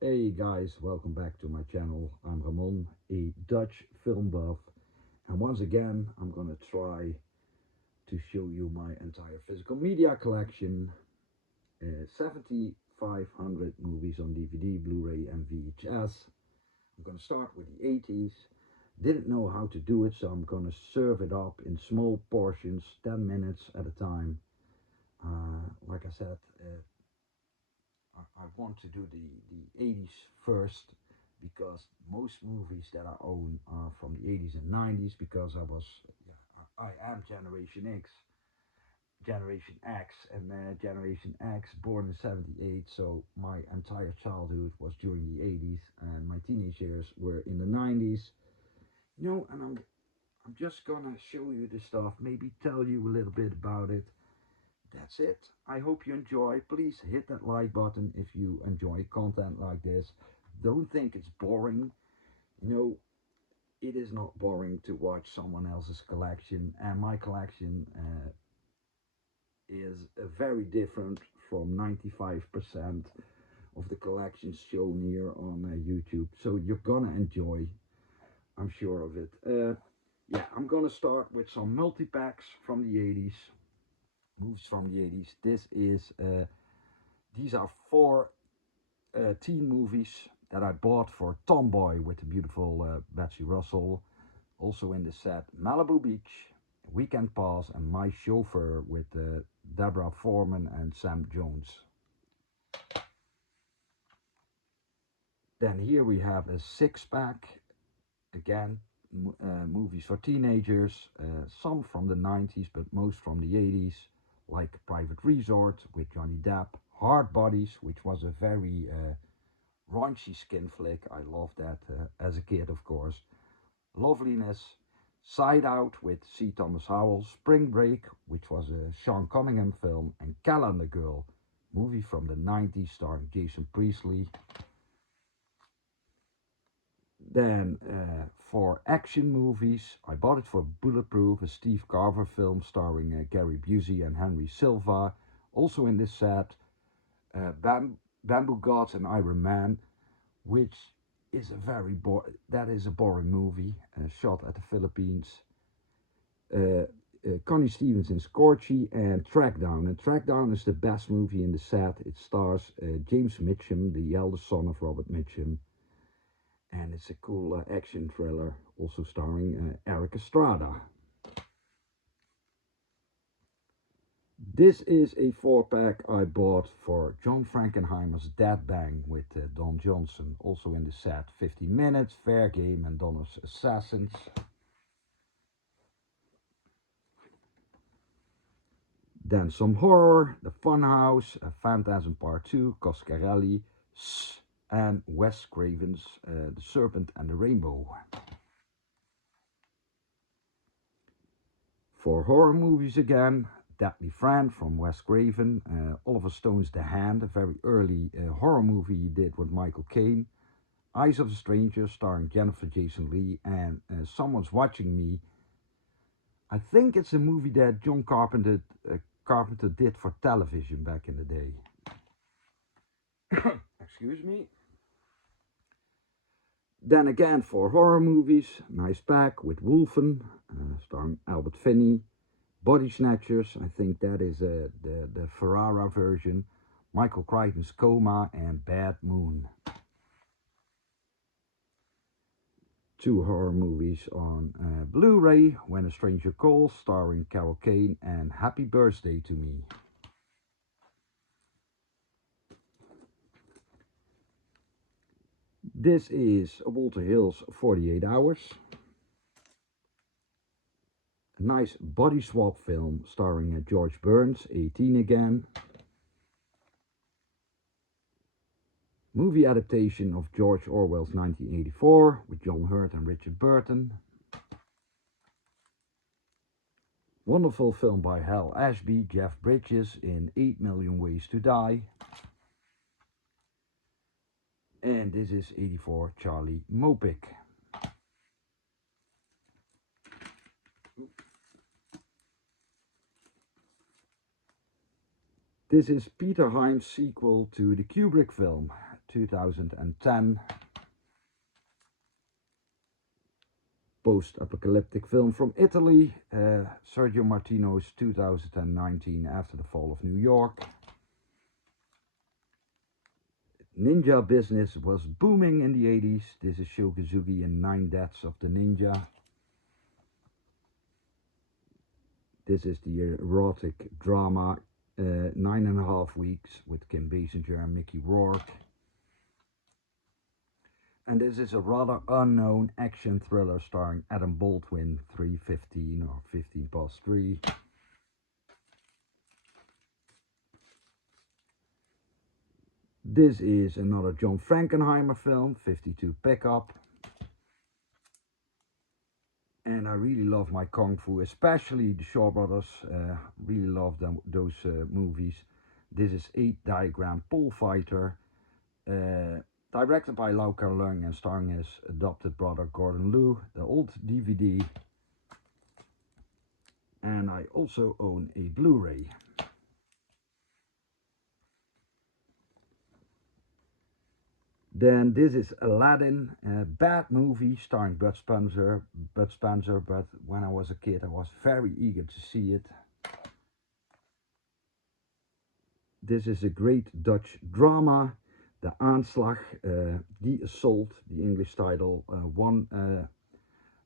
Hey guys, welcome back to my channel. I'm Ramon, a Dutch film buff, and once again I'm gonna try to show you my entire physical media collection. 7,500 movies on DVD, Blu-ray and VHS. I'm gonna start with the 80s. Didn't know how to do it, so I'm gonna serve it up in small portions, 10 minutes at a time. Like I said, I want to do the 80s first because most movies that I own are from the 80s and 90s because I am Generation X, and Generation X born in 78, so my entire childhood was during the 80s and my teenage years were in the 90s. And I'm just gonna show you the stuff, maybe tell you a little bit about it. That's it. I hope you enjoy. Please hit that like button if you enjoy content like this. Don't think it's boring. You know, it is not boring to watch someone else's collection, and my collection is very different from 95% of the collections shown here on YouTube. So you're gonna enjoy, I'm sure of it. Yeah, I'm gonna start with some multi-packs from the 80s. Movies from the 80s. These are four teen movies that I bought for Tomboy with the beautiful Betsy Russell. Also in the set, Malibu Beach, Weekend Pass, and My Chauffeur with Deborah Foreman and Sam Jones. Then here we have a six-pack, again, movies for teenagers, some from the 90s, but most from the 80s, like Private Resort with Johnny Depp, Hard Bodies, which was a very raunchy skin flick. I loved that as a kid, of course. Loveliness, Side Out with C. Thomas Howell, Spring Break, which was a Sean Cunningham film, and Calendar Girl, movie from the 90s starring Jason Priestley. Then for action movies, I bought it for Bulletproof, a Steve Carver film starring Gary Busey and Henry Silva. Also in this set, Bamboo Gods and Iron Man, which is that is a boring movie, shot at the Philippines. Connie Stevens in Scorchy, and Trackdown. And Trackdown is the best movie in the set. It stars James Mitchum, the eldest son of Robert Mitchum. And it's a cool action thriller, also starring Eric Estrada. This is a 4-pack I bought for John Frankenheimer's Dead Bang with Don Johnson. Also in the set, 15 Minutes, Fair Game, and Donner's Assassins. Then some horror, The Funhouse, Phantasm Part 2, Coscarelli, and Wes Craven's The Serpent and the Rainbow. For horror movies again, Deadly Friend from Wes Craven, Oliver Stone's The Hand, a very early horror movie he did with Michael Caine, Eyes of a Stranger starring Jennifer Jason Leigh, and Someone's Watching Me. I think it's a movie that John Carpenter did for television back in the day. Excuse me. Then again for horror movies, nice pack with Wolfen, starring Albert Finney, Body Snatchers, I think that is the Ferrara version, Michael Crichton's Coma, and Bad Moon. Two horror movies on Blu-ray, When a Stranger Calls, starring Carol Kane, and Happy Birthday to Me. This is Walter Hill's 48 Hours. A nice body swap film starring George Burns, 18 again. Movie adaptation of George Orwell's 1984 with John Hurt and Richard Burton. Wonderful film by Hal Ashby, Jeff Bridges in 8 Million Ways to Die. And this is 84 Charlie Mopic. This is Peter Hyams' sequel to the Kubrick film. 2010. Post-apocalyptic film from Italy, Sergio Martino's 2019 After the Fall of New York. Ninja business was booming in the 80s. This is Shokazuki and 9 Deaths of the Ninja. This is the erotic drama 9.5 Weeks with Kim Basinger and Mickey Rourke. And this is a rather unknown action thriller starring Adam Baldwin, 3:15 or 15 past 3. This is another John Frankenheimer film, 52 Pickup. And I really love my Kung Fu, especially the Shaw Brothers. Really love those movies. This is 8 Diagram Pole Fighter, directed by Lau Kar-leung and starring his adopted brother Gordon Liu, the old DVD. And I also own a Blu-ray. Then this is Aladdin, a bad movie starring Bud Spencer, but when I was a kid I was very eager to see it. This is a great Dutch drama, The Aanslag, The Assault, the English title, won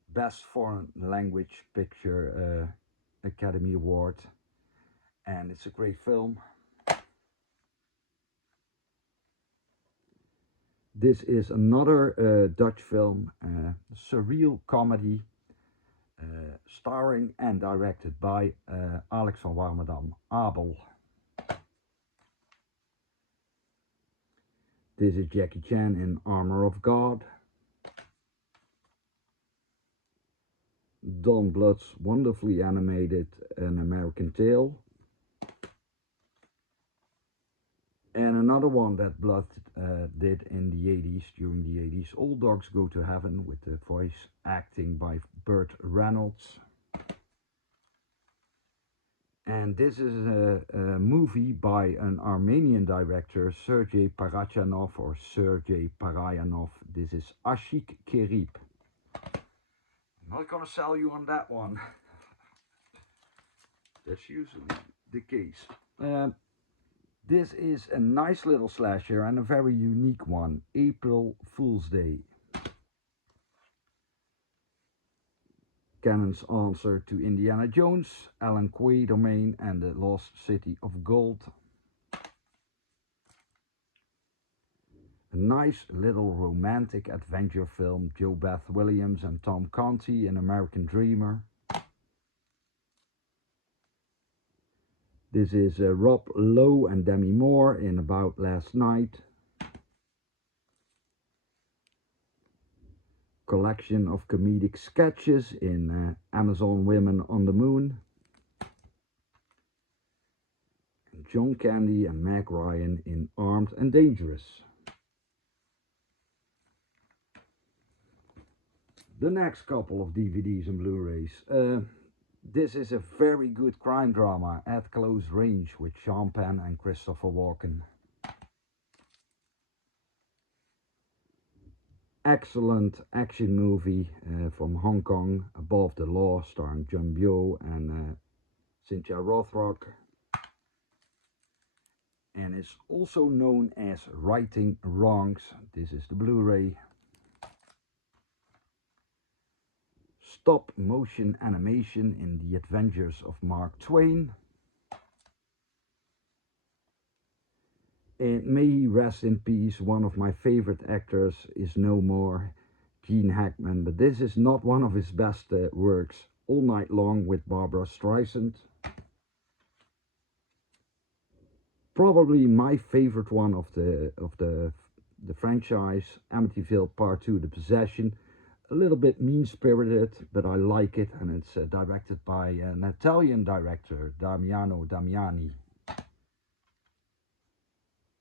Best Foreign Language Picture Academy Award, and it's a great film. This is another Dutch film, surreal comedy, starring and directed by Alex van Warmerdam, Abel. This is Jackie Chan in Armor of God. Don Bluth's wonderfully animated An American Tale. And another one that Bluth did in the 80s, during the 80s, All Dogs Go to Heaven, with the voice acting by Burt Reynolds. And this is a movie by an Armenian director, Sergei Parajanov or Sergei Parayanov. This is Ashik Kerib. I'm not gonna sell you on that one. That's usually the case. This is a nice little slasher and a very unique one, April Fool's Day. Cannon's answer to Indiana Jones, Alan Quatermain and the Lost City of Gold. A nice little romantic adventure film, Jo Beth Williams and Tom Conti in American Dreamer. This is Rob Lowe and Demi Moore in About Last Night. Collection of comedic sketches in Amazon Women on the Moon. John Candy and Meg Ryan in Armed and Dangerous. The next couple of DVDs and Blu-rays. This is a very good crime drama, At Close Range, with Sean Penn and Christopher Walken. Excellent action movie from Hong Kong, Above the Law, starring Jun Bio and Cynthia Rothrock. And it's also known as Righting Wrongs. This is the Blu-ray. Stop motion animation in The Adventures of Mark Twain. And may he rest in peace, one of my favorite actors is no more, Gene Hackman, but this is not one of his best works. All Night Long with Barbara Streisand. Probably my favorite one of the franchise, Amityville Part 2, The Possession. A little bit mean-spirited, but I like it, and it's directed by an Italian director, Damiano Damiani.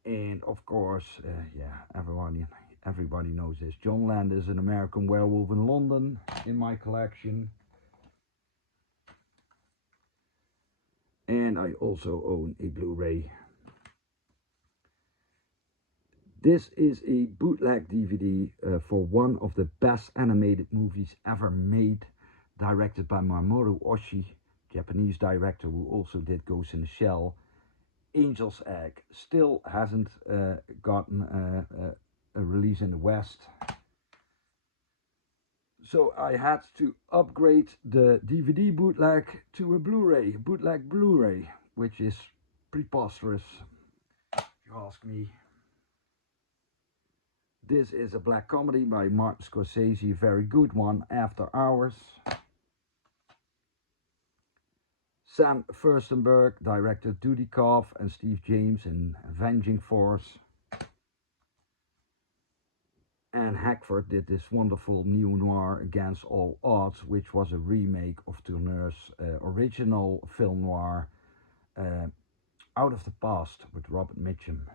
And of course, everybody knows this. John Landis, An American Werewolf in London, in my collection. And I also own a Blu-ray. This is a bootleg DVD for one of the best animated movies ever made, directed by Mamoru Oshii, Japanese director who also did Ghost in the Shell. Angel's Egg still hasn't gotten a release in the West. So I had to upgrade the DVD bootleg to a Blu-ray, bootleg Blu-ray, which is preposterous, if you ask me. This is a black comedy by Martin Scorsese, a very good one, After Hours. Sam Furstenberg directed Dudikoff and Steve James in Avenging Force. And Hackford did this wonderful neo-noir Against All Odds, which was a remake of Tourneur's original film noir Out of the Past with Robert Mitchum.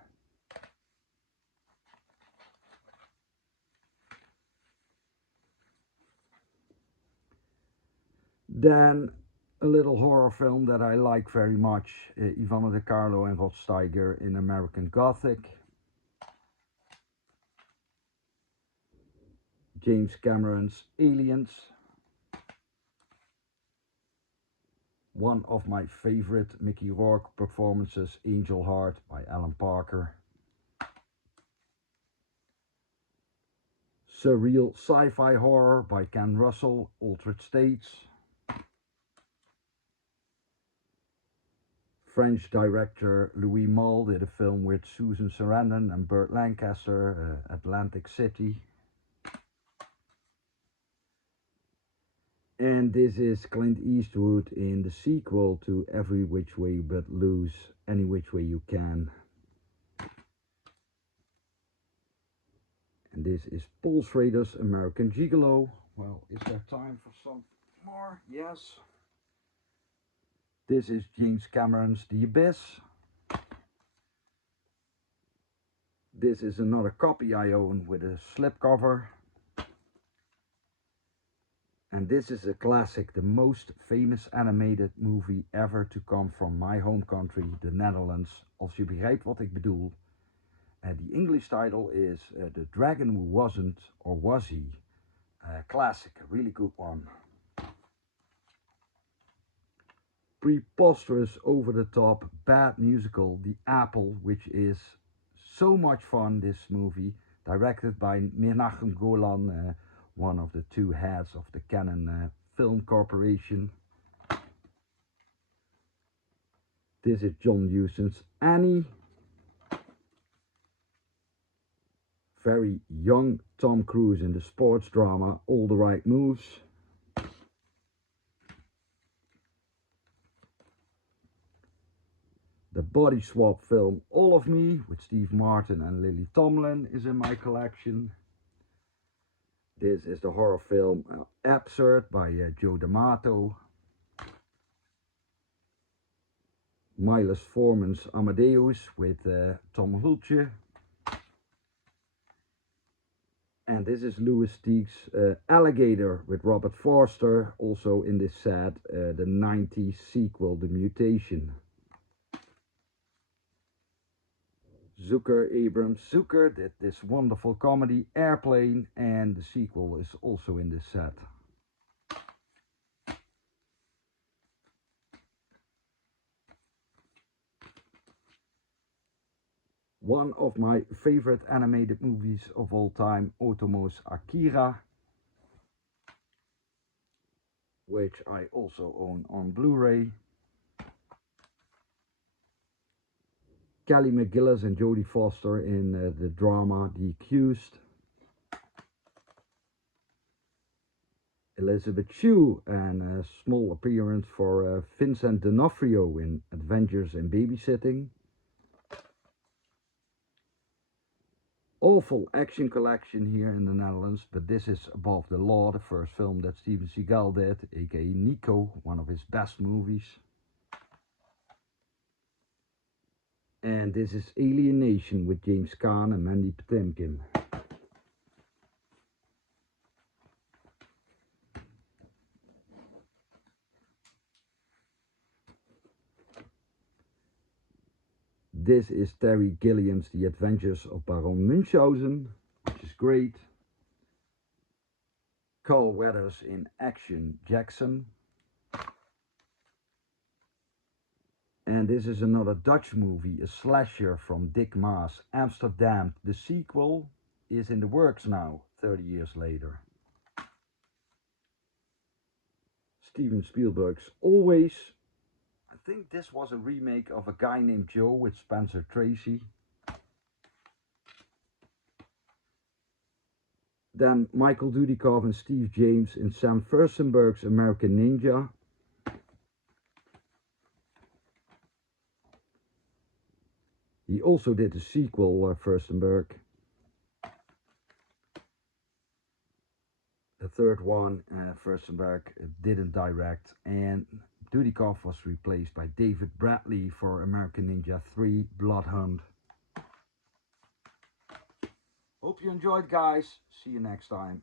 Then a little horror film that I like very much, Ivana De Carlo and Rod Steiger in American Gothic. James Cameron's Aliens. One of my favorite Mickey Rourke performances, Angel Heart by Alan Parker. Surreal sci-fi horror by Ken Russell, Altered States. French director Louis Malle did a film with Susan Sarandon and Burt Lancaster, Atlantic City. And this is Clint Eastwood in the sequel to Every Which Way But Loose, Any Which Way You Can. And this is Paul Schrader's American Gigolo. Well, is there time for some more? Yes. This is James Cameron's The Abyss. This is another copy I own with a slipcover. And this is a classic, the most famous animated movie ever to come from my home country, the Netherlands. Als je begrijpt wat ik bedoel. The English title is The Dragon Who Wasn't, or Was He? Classic, a really good one. Preposterous, over the top, bad musical, The Apple, which is so much fun, this movie, directed by Menachem Golan, one of the two heads of the Canon Film Corporation. This is John Huston's Annie. Very young Tom Cruise in the sports drama All the Right Moves. The body swap film All of Me with Steve Martin and Lily Tomlin is in my collection. This is the horror film Absurd by Joe D'Amato. Milos Forman's Amadeus with Tom Hulce. And this is Louis Teague's Alligator with Robert Forster, also in this set, the 90s sequel, The Mutation. Abrams Zucker did this wonderful comedy Airplane, and the sequel is also in this set. One of my favorite animated movies of all time, Otomo's Akira, which I also own on Blu-ray. Kelly McGillis and Jodie Foster in the drama The Accused. Elizabeth Shue and a small appearance for Vincent D'Onofrio in Adventures in Babysitting. Awful action collection here in the Netherlands, but this is Above the Law, the first film that Steven Seagal did, aka Nico, one of his best movies. And this is Alien Nation with James Caan and Mandy Patinkin. This is Terry Gilliam's The Adventures of Baron Munchausen, which is great. Carl Weathers in Action Jackson. And this is another Dutch movie, a slasher from Dick Maas, Amsterdam. The sequel is in the works now, 30 years later. Steven Spielberg's Always. I think this was a remake of A Guy Named Joe with Spencer Tracy. Then Michael Dudikoff and Steve James in Sam Furstenberg's American Ninja. He also did a sequel, Furstenberg. The third one, Furstenberg didn't direct, and Dudikoff was replaced by David Bradley for American Ninja 3 Blood Hunt. Hope you enjoyed, guys. See you next time.